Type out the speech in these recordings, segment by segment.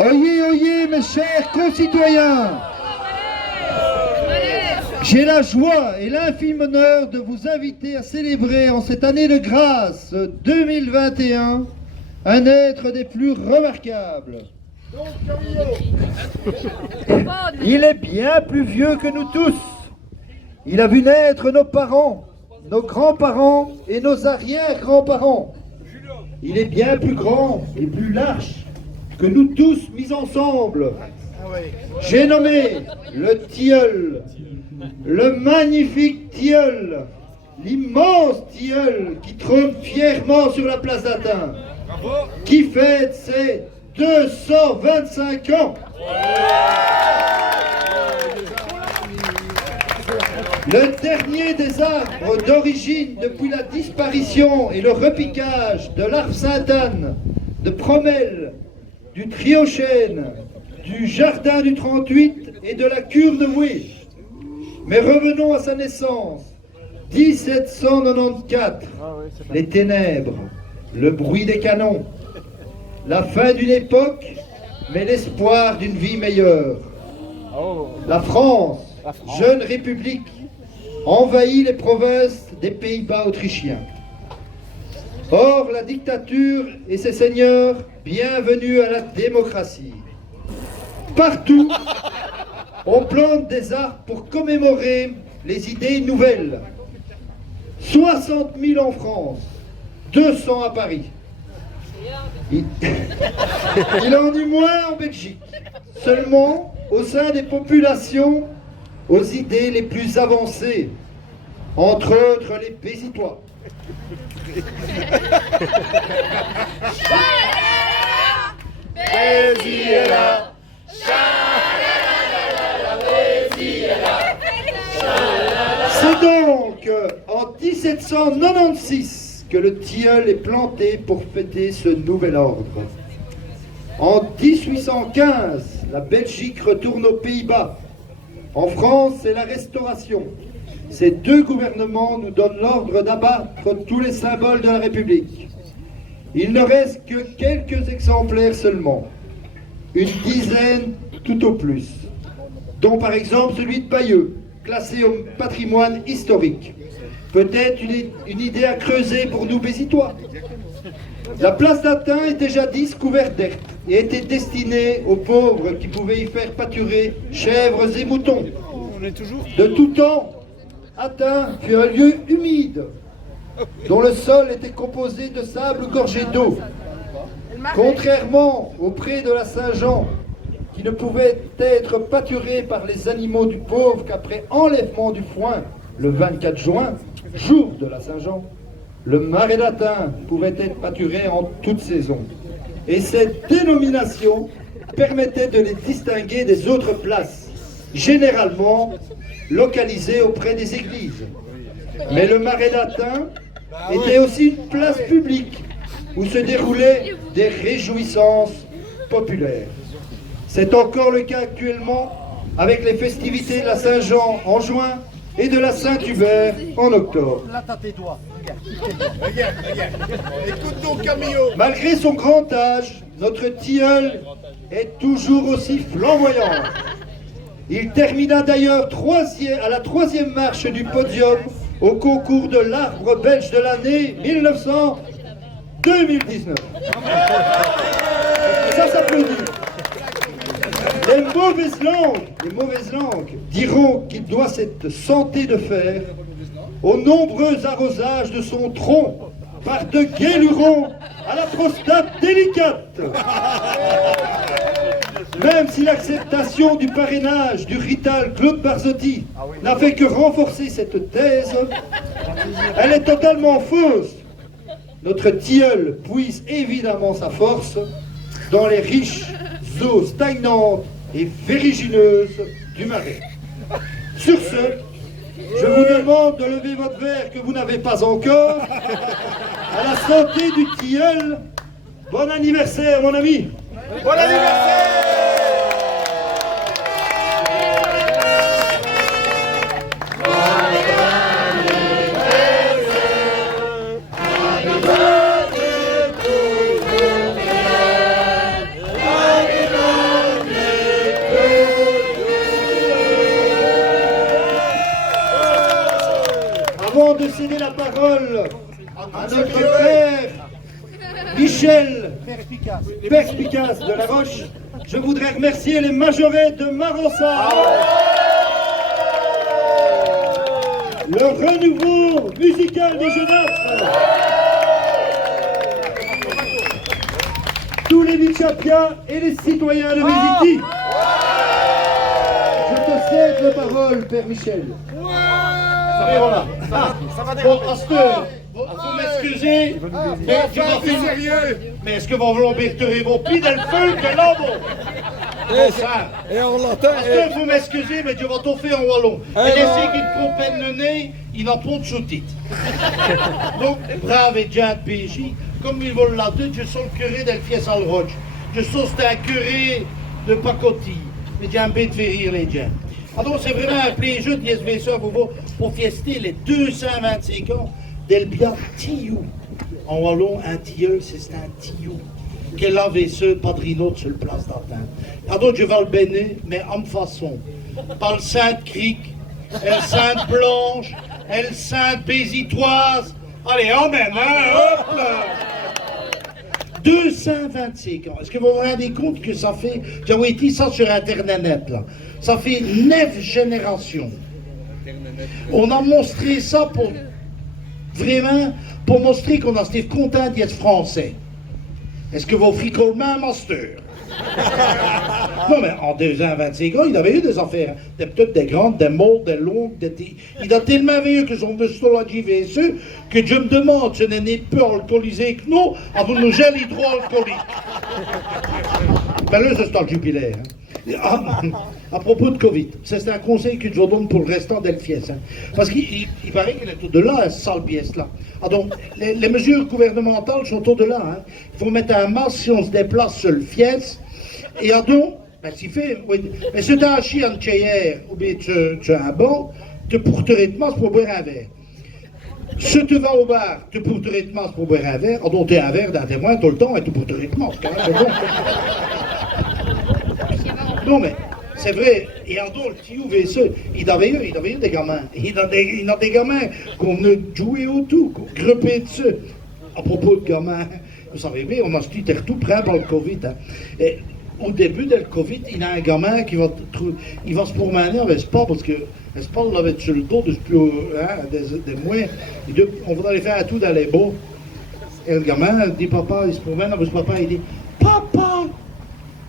Oyez, oyez, mes chers concitoyens! J'ai la joie et l'infime honneur de vous inviter à célébrer en cette année de grâce 2021 un être des plus remarquables. Il est bien plus vieux que nous tous. Il a vu naître nos parents, nos grands-parents et nos arrière-grands-parents. Il est bien plus grand et plus large que nous tous mis ensemble. J'ai nommé le tilleul, le magnifique tilleul, l'immense tilleul qui trône fièrement sur la place d'Athènes, qui fête ses 225 ans. Le dernier des arbres d'origine depuis la disparition et le repiquage de l'arbre Sainte-Anne, de Promel, du Triochène, du jardin du 38 et de la cure de Voué. Mais revenons à sa naissance, 1794, les ténèbres, le bruit des canons, la fin d'une époque, mais l'espoir d'une vie meilleure. La France, jeune république, envahit les provinces des Pays-Bas autrichiens. Or, la dictature et ses seigneurs, bienvenue à la démocratie. Partout, on plante des arbres pour commémorer les idées nouvelles. 60 000 en France, 200 à Paris. Il en eut moins en Belgique, seulement au sein des populations aux idées les plus avancées, entre autres les Bézitois. C'est donc en 1796 que le tilleul est planté pour fêter ce nouvel ordre. En 1815, la Belgique retourne aux Pays-Bas. En France, c'est la Restauration. Ces deux gouvernements nous donnent l'ordre d'abattre tous les symboles de la République. Il ne reste que quelques exemplaires seulement, une dizaine tout au plus, dont par exemple celui de Bayeux, classé au patrimoine historique. Peut-être une idée à creuser pour nous Bézitois. La place d'Athènes était jadis couverte d'herbe et était destinée aux pauvres qui pouvaient y faire pâturer chèvres et moutons. De tout temps, Athènes fut un lieu humide, dont le sol était composé de sable gorgé d'eau. Contrairement au pré de la Saint-Jean, qui ne pouvait être pâturé par les animaux du pauvre qu'après enlèvement du foin, le 24 juin, jour de la Saint-Jean, le marais d'Athènes pouvait être pâturé en toute saison. Et cette dénomination permettait de les distinguer des autres places, généralement localisées auprès des églises. Mais le marais d'Athènes était aussi une place publique où se déroulaient des réjouissances populaires. C'est encore le cas actuellement avec les festivités de la Saint-Jean en juin et de la Saint-Hubert en octobre. Écoute donc Camillo. Malgré son grand âge, notre tilleul est toujours aussi flamboyant. Il termina d'ailleurs à la troisième marche du podium au concours de l'arbre belge de l'année 2019. Ça s'applaudit. Les mauvaises langues diront qu'il doit cette santé de fer aux nombreux arrosages de son tronc par de gais lurons à la prostate délicate. Même si l'acceptation du parrainage du rital Claude Barzotti n'a fait que renforcer cette thèse, elle est totalement fausse. Notre tilleul puise évidemment sa force dans les riches eaux stagnantes et vertigineuses du marais. Sur ce, je vous demande de lever votre verre que vous n'avez pas encore à la santé du tilleul. Bon anniversaire, mon ami. Bon anniversaire. céder la parole à notre frère Michel Perspicace de La Roche. Je voudrais remercier les majorets de Marossa. Le renouveau musical des Jeunesses. Tous les Michapias et les citoyens de Méziti. Je te cède la parole, Père Michel. Et voilà. Bon, vous m'excusez, mais tu m'as fait sérieux. mais est-ce que vos volontaires vont plus dans le feu que l'homme? Et on l'entend. Parce que vous m'excusez, mais je vais tout faire en wallon. Et laissez qu'ils comprennent le nez, ils n'en font de sous-titres. Donc, brave et Jean de PJ, comme ils veulent l'entendre, je suis le curé d'Elfies al Roche. Je suis un curé de pacotille. Mais j'ai un de faire rire les gens. Alors, c'est vraiment un plaisir de y ça pour fester les 225 ans d'Elbia Tillou. En wallon, un tilleul, c'est un tillou. Qu'elle avait ce padrino sur le place d'Antin. Alors, je vais le bénir, mais en façon. Par le Sainte Cric, elle Sainte Blanche, elle Sainte Bésitoise. Allez, emmène, hein, hop là! 225 ans. Est-ce que vous vous rendez compte que ça fait, j'avais dit ça sur Internet, là, ça fait 9 générations. On a montré ça pour, vraiment, pour montrer qu'on a été content d'être français. Est-ce que vos fricots même master? Non, mais en 225 ans, il avait eu des affaires. Des petites, des grandes, des molles, des longues, Il a tellement vu que son histologie VSE que je me demande si n'est peu alcoolisé que nous, avant nos gels hydroalcooliques. Ben là, c'est le jubilaire. Hein. À propos de Covid, c'est un conseil que je vous donne pour le restant d'Elfies. Hein. Parce qu'il paraît qu'il est au-delà, cette sale pièce-là. Ah donc, les mesures gouvernementales sont au-delà. Hein. Il faut mettre un masque si on se déplace sur le Fies. Et ah donc, ben, s'il fait, oui, mais si tu as un chien de hier, ou bien tu as un banc, tu porterais de masque pour boire un verre. Si tu vas au bar, tu porterais de masque pour boire un verre. Ah donc, tu es un verre d'un témoin tout le temps et tu porterais de masque. Hein, bon. Non, mais c'est vrai. Et alors, le petit VSE, il avait eu des gamins. Il a des gamins qu'on a joué autour, qu'on grippait dessus. À propos de gamins, vous savez bien, on a ce tout prêt par le Covid. Hein. Et au début de le Covid, il y a un gamin qui va se promener avec Spa parce que Spa l'avait sur le dos depuis des mois. On voudrait aller faire un tour dans les beaux. Et le gamin dit, papa, il se promène avec papa, il dit, papa,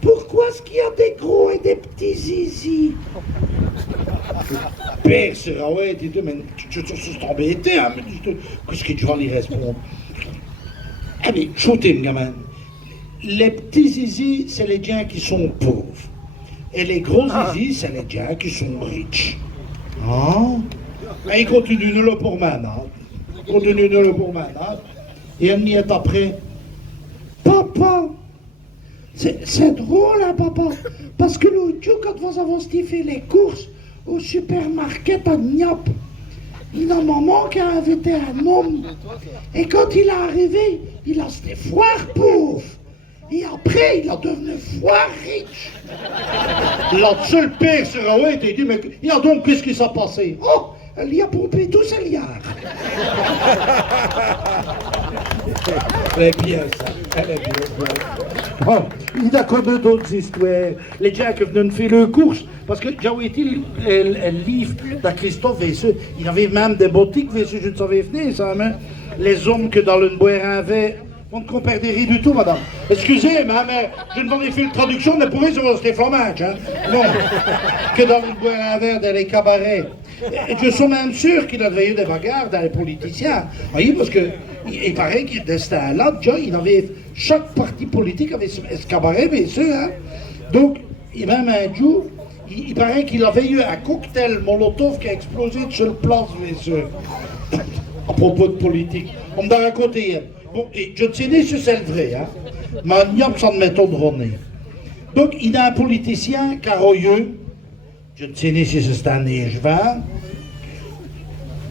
pourquoi est-ce qu'il y a des gros et des petits zizi? Père, c'est ouais, dis-toi, mais tu t'embêter, hein, mais qu'est-ce que tu vas lui répondre? Ah mais, shootez, gamin. Les petits zizi, c'est les gens qui sont pauvres. Et les gros zizi, c'est les gens qui sont riches. Hein? Et il continue de le pour maintenant. Et elle n'y est après. Papa, c'est drôle, hein, papa, parce que l'autre jour, quand vous avez fait les courses au supermarché à Niap, il y a un maman qui a invité un homme, et quand il est arrivé, il a été foire pauvre, et après, il a devenu foire riche. La seule père sera ouais, t'es dit, mais il y a donc, qu'est-ce qui s'est passé? Oh, elle y a pompé tous ses liards. Elle est bien, ça. Elle est bien. Oh, il a connu d'autres histoires. Les gens qui venaient faire leurs courses. Parce que j'avais été le livre de Christophe Vesseux. Il y avait même des boutiques Vesseux, je ne savais venir, ça. Hein? Les hommes que dans le boire un verre. On ne compare des riz du tout, madame. Excusez, mais je ne m'en ai fait une traduction, mais pour eux, c'est fromage. Hein? Non. Que dans le boire un verre dans les cabarets. Et je suis même sûr qu'il avait eu des bagarres dans les politiciens. Vous voyez, parce que il paraît qu'il était là, déjà, il avait, chaque parti politique avait ce cabaret, bien sûr. Hein? Donc, même un jour, il paraît qu'il avait eu un cocktail Molotov qui a explosé sur le place, bien sûr. À propos de politique. On m'a raconté. Bon, et je ne sais pas si c'est le vrai, hein. Mais il y a une méthode erronée. Donc, il y a un politicien caroyeux, je ne sais pas si c'est un échevin.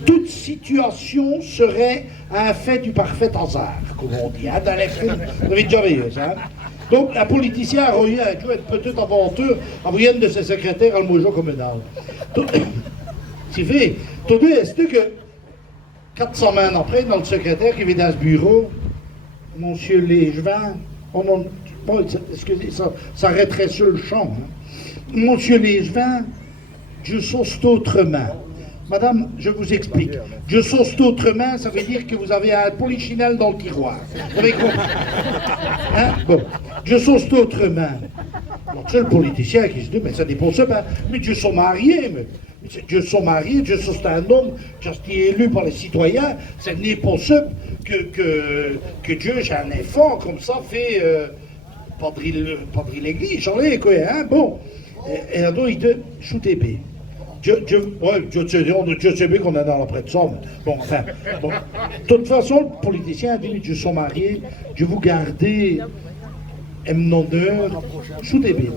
Toute situation serait un fait du parfait hasard, comme on dit, hein, dans les films. Vous avez déjà vu ça. Hein? Donc, un politicien a eu une petite aventure en voyant de ses secrétaires à le mojo communal. C'est fait. Est-ce que 400 mains après, dans le secrétaire qui vient dans ce bureau, Monsieur Légevin, excusez, ça rétrécit le champ. Hein. Monsieur Légevin, je sauce autrement. Madame, je vous explique. Je sauce autrement, ça veut dire que vous avez un polichinelle dans le tiroir. Vous avez compris? Hein? Bon, je sauce autrement. Alors, c'est le politicien qui se dit, mais ça dépend ça, ben, mais Dieu sont mariés, Dieu sont mariés, Dieu c'est un homme qui est élu par les citoyens, ce n'est pas ça que Dieu, j'ai un effort comme ça, fait padrer l'église, j'en ai quoi, hein, bon. Et alors, il dit, shootez bien. Dieu sait bien qu'on est dans la prête-somme. Bon, enfin, bon. De toute façon, le politicien a dit, Dieu sont mariés, je vous garder un honneur, shootez bien.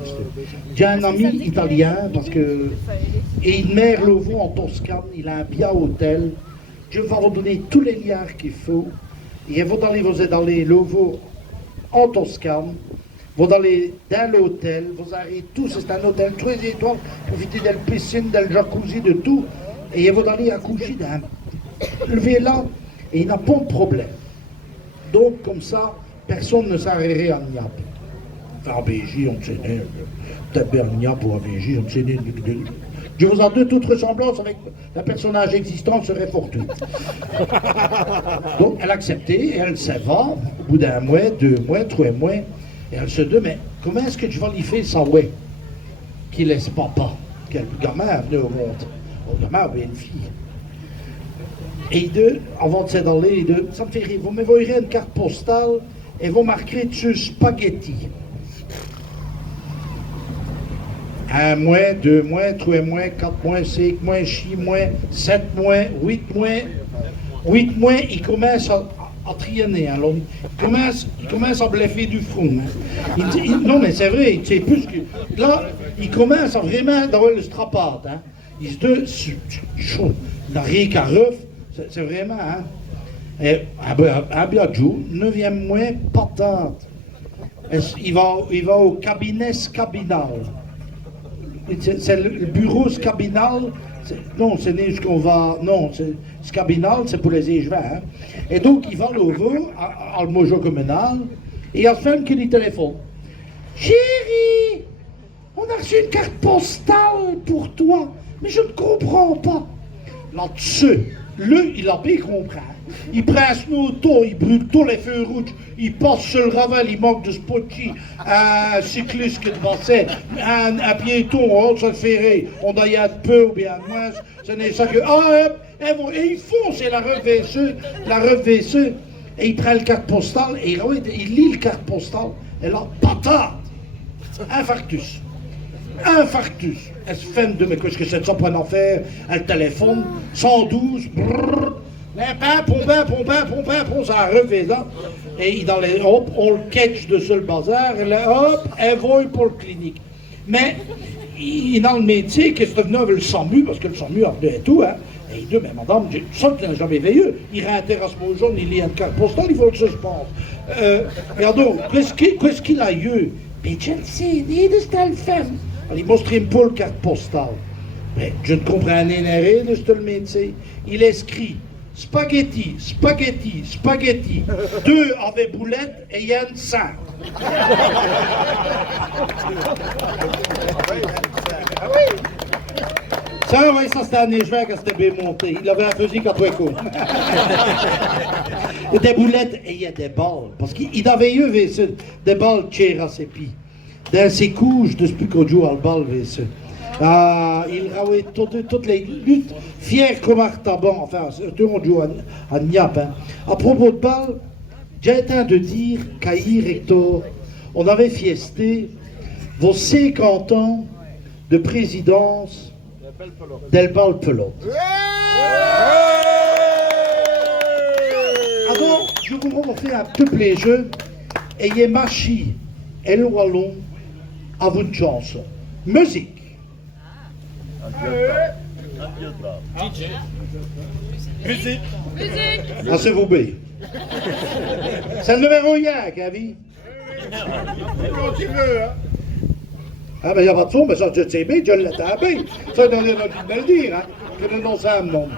J'ai un ami italien, parce que, et une mère Lovo en Toscane, il a un bien hôtel. Je vais vous donner tous les liens qu'il faut. Et vous allez dans les Lovo en Toscane. Vous allez dans l'hôtel, vous arrivez tout, c'est un hôtel 3 étoiles, profitez de la piscine, de la jacuzzi, de tout, et vous allez accoucher d'un levé là, et il n'a pas de problème. Donc, comme ça, personne ne s'arrêterait en Niap. En BJ, on sait rien. Taper en Niap ou en BJ, on sait rien. Je vous en donne toute ressemblance avec un personnage existant serait fortuit. Donc, elle a accepté, et elle s'en va, au bout d'un mois, 2 mois, 3 mois, et elle se dit, mais comment est-ce que je vais lui faire ça, ouais, qui laisse papa, quel gamin est venu au monde. Le gamin avait une fille. Et il dit, avant de s'en aller, il dit, ça me fait rire, vous m'envoyerez une carte postale et vous marquerez dessus spaghetti. 1 mois, 2 mois, 3 mois, 4 mois, 5 mois, 6 mois, 7 mois, 8 mois. 8 mois, il commence à trienner. Alors, il commence à bluffer du front. Hein. Non, mais c'est vrai, c'est plus que. Là, il commence à vraiment d'avoir le strapade. Hein. Il se dit, il n'a rien qu'à ref, c'est vraiment. Hein. Et un biadjou, 9e mois, patate. Il va au cabinet scabinal. C'est le bureau scabinal. Non, ce n'est ce qu'on va. Non, scabinal, c'est pour les échevins. Hein. Et donc, il va l'ouvrir à le mojo communal et il y a femme qui lui téléphone. Chérie, on a reçu une carte postale pour toi, mais je ne comprends pas. Là-dessus, il a bien compris. Il prend son auto, il brûle tous les feux rouges, il passe sur le ravel, il manque de spotchi, un cycliste qui passait, un piéton, on se le ferait, on doit y être peu ou bien moins, ce n'est ça que, et ils font, c'est la revue VCE, et il prend le carte postale, et il lit le carte postale, et là, patate, infarctus. Elle se fait de, mais qu'est-ce que c'est ça pour un affaire, elle téléphone, 112, brrr, ça revient là. Et dans les hop, on le catch de ce le bazar, et là, hop, elle va pour le clinique. Mais, il dans le métier, qu'est-ce que venu avec le SAMU, parce que le SAMU a venu et tout, hein. Et il dit, mais madame, ça tu n'as jamais veillé. Il réintéresse mon jaune, il lit une carte postale, il faut le suspendre. Regardons, qu'est-ce qu'il a eu? Mais je le sais, il est de cette femme. Alors, il montre une poule carte postale. Mais je ne comprends rien de ce métier. Il écrit. Spaghetti, 2 avec boulette et Yann 5. Ça, oui, ça c'était un échevin quand c'était bien monté. Il avait un fusil qu'à trois coups. Des boulettes et il y a des balles. Parce qu'il avait eu des balles de à ses pieds. Dans ses couches de ce plus qu'on joue à la balle, il ravait toutes les luttes, fier comme Artaban, enfin, on joue à Niap. Hein. À propos de balle, j'ai temps de dire qu'à Hector, on avait fiesté vos 50 ans de présidence d'Elbal Pelot. Alors, je vous refais un peu les jeux, et il y a Machi et le Wallon à votre chanson. Musique. Musique. Ah, c'est vous bé. C'est le numéro 1, Gavi. Quand tu veux, hein. Ah, ben, il n'y a pas de son, mais ça, je sais bien, je l'attends bien. Ça, on a envie de le dire, hein. kunnen nog samen doen.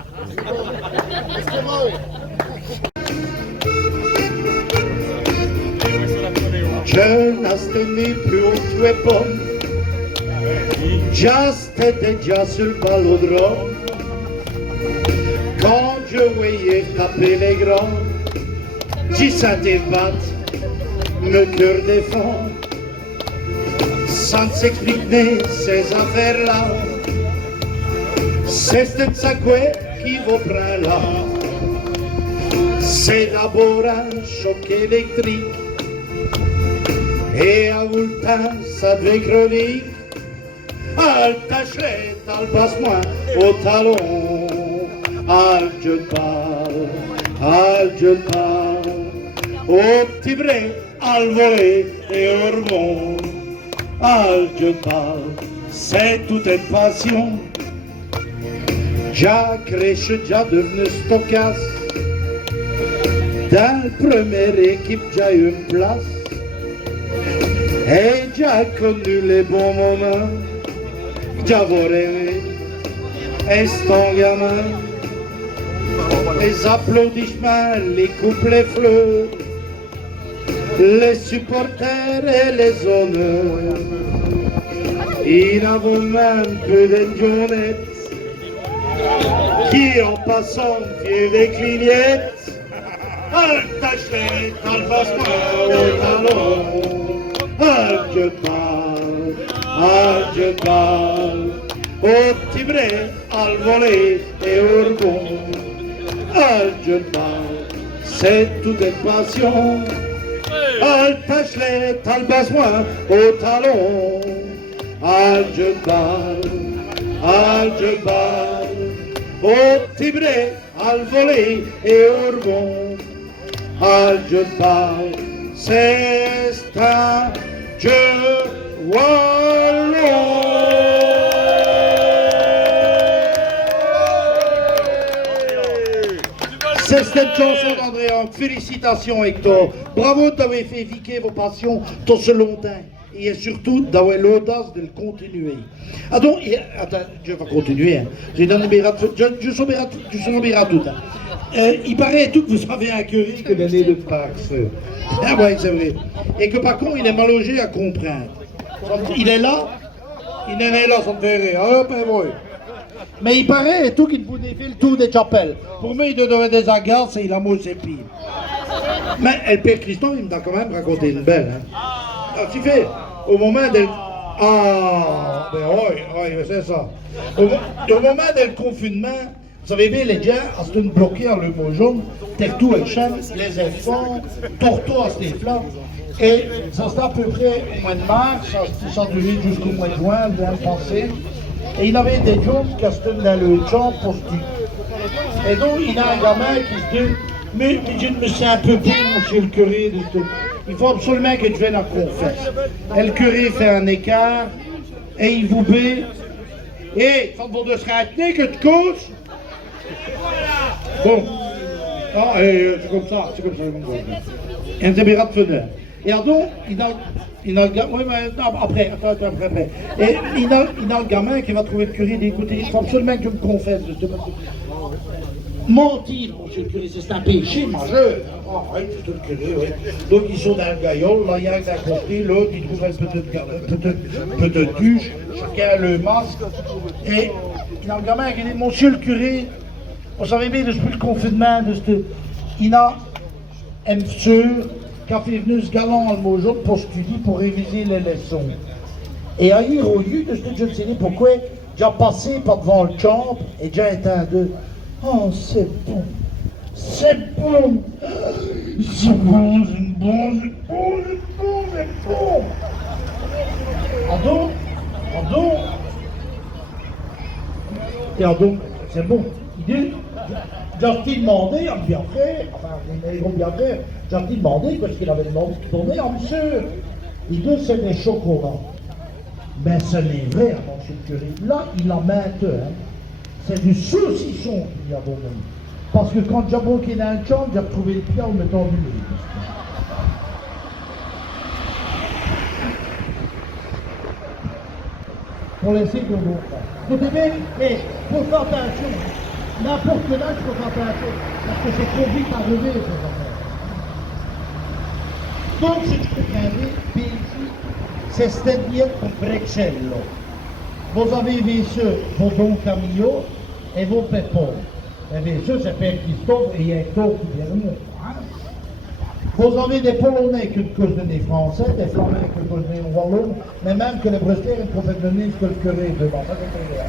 Je n'asténie plus au tuepon, j'étais déjà sur le ballodrome. Quand je voyais taper les grands, j'y sentais battre le cœur des fonds. Sans s'expliquer ces affaires-là, c'est de ça qui vous prend là. C'est d'abord un choc électrique, et à vous le temps, ça devient chronique. Altachelet, alpasse-moi au talon. Al je parle, au petit brin, al volé et au rebond. Al je parle, c'est toute une passion. Jacques Rich, déjà devenu stockage. Dans la première équipe, j'ai eu une place. Et j'ai connu les bons moments. J'avais rêvé, est ton gamin. Les applaudissements, les couplets fleurs, les supporters et les honneurs. Il avait même peu d'ingéniettes qui en passant firent des clignettes. Altachelet, alpasse-moi au talon. Je parle, au petit brin, al volé et au rebond. Je parle, c'est toute une passion. Altachelet, alpasse-moi au talon. Je parle, au petit brin, al volé et au rebond. Je parle, c'est un jeu wallon. C'est cette chanson d'Andréan. Félicitations Hector. Bravo d'avoir fait viquer vos passions tout ce longtemps. Et surtout d'avoir l'audace de le continuer. Ah donc, attends, je vais continuer. Hein. Je sommerai tout. Hein. Il paraît tout que vous savez un curé que l'année de Pax. Ah ouais, c'est vrai. Et que par contre, il est mal logé à comprendre. Il est là, il est là, ça me fait rire. Ah, ben ouais. Mais il paraît et tout qu'il vous défile le tour des chapelles. Pour moi, il doit avoir des agarres, c'est la mot c'est pire. Mais le père Christophe, il m'a quand même raconté une belle. Hein. Alors, tu fais, au moment de... Ah, ben oui, c'est ça. Au moment du confinement, vous savez bien, les gens, à se bloquer en le mot jaune, Tertou et Chan, les enfants, Torto à ces flammes. Et ça se à peu près au mois de mars, ça durait jusqu'au mois de juin, bien passé. Et il avait des jobs qui étaient dans le champ pour se tuer. Et donc, il y a un gamin qui se dit, mais je me sens un peu pire, monsieur le curé, de tout. Il faut absolument que tu viennes à confesse. Et le curé fait un écart, et il vous bet. Et, ça va de se rater que tu couches. Bon. Ah, c'est comme ça. Et un caméra de fenêtre. Et donc, il a le gamin, oui, mais après. Et il a le gamin qui va trouver le curé d'écouter. Il faut absolument que je me confesse. Mentir, monsieur le curé, c'est un péché majeur. Ah oui, c'est le curé, oui. Donc ils sont dans le gaillot, là il y a un côté, l'autre il trouve une petite duche, chacun a le masque. Et il a le gamin qui dit, monsieur le curé, vous savez bien, depuis le confinement, il a une sœur qui a fait venir ce galant en mot jaune pour studier, pour réviser les leçons. Et ailleurs, au lieu de je ne sais pas pourquoi, j'ai passé par devant le champ et j'ai éteint deux. Oh, c'est bon, c'est bon, c'est bon. C'est bon. Il dit, j'ai demandé à bien frère, enfin, ils vont bien frère, j'ai demandé parce qu'il avait demandé de tourner en monsieur. Il dit, c'est des chocolats. Mais ce n'est vrai, monsieur le curé. Là, il en met un. C'est du saucisson qu'il y a bon. Parce que quand j'ai broqué dans le champ, j'ai retrouvé le pied en mettant du lait. pour laisser de l'eau. Écoutez bien, mais faut faire attention. N'importe quel âge, faut faire attention. Parce que c'est trop vite arrivé, ces affaires. Donc, se ci potrebbe, pensi, se sta dietro Brexello. Vous avez visto vos Don Camillo et vos Peppo. Et bien sûr, c'est Père Christophe et Hector qui viennent. Vous avez des Polonais qui causent des Français, des Flamands qui causent des Wallons, mais même que les Brésiliens qui peuvent venir se le devant. Ça, c'est très bien.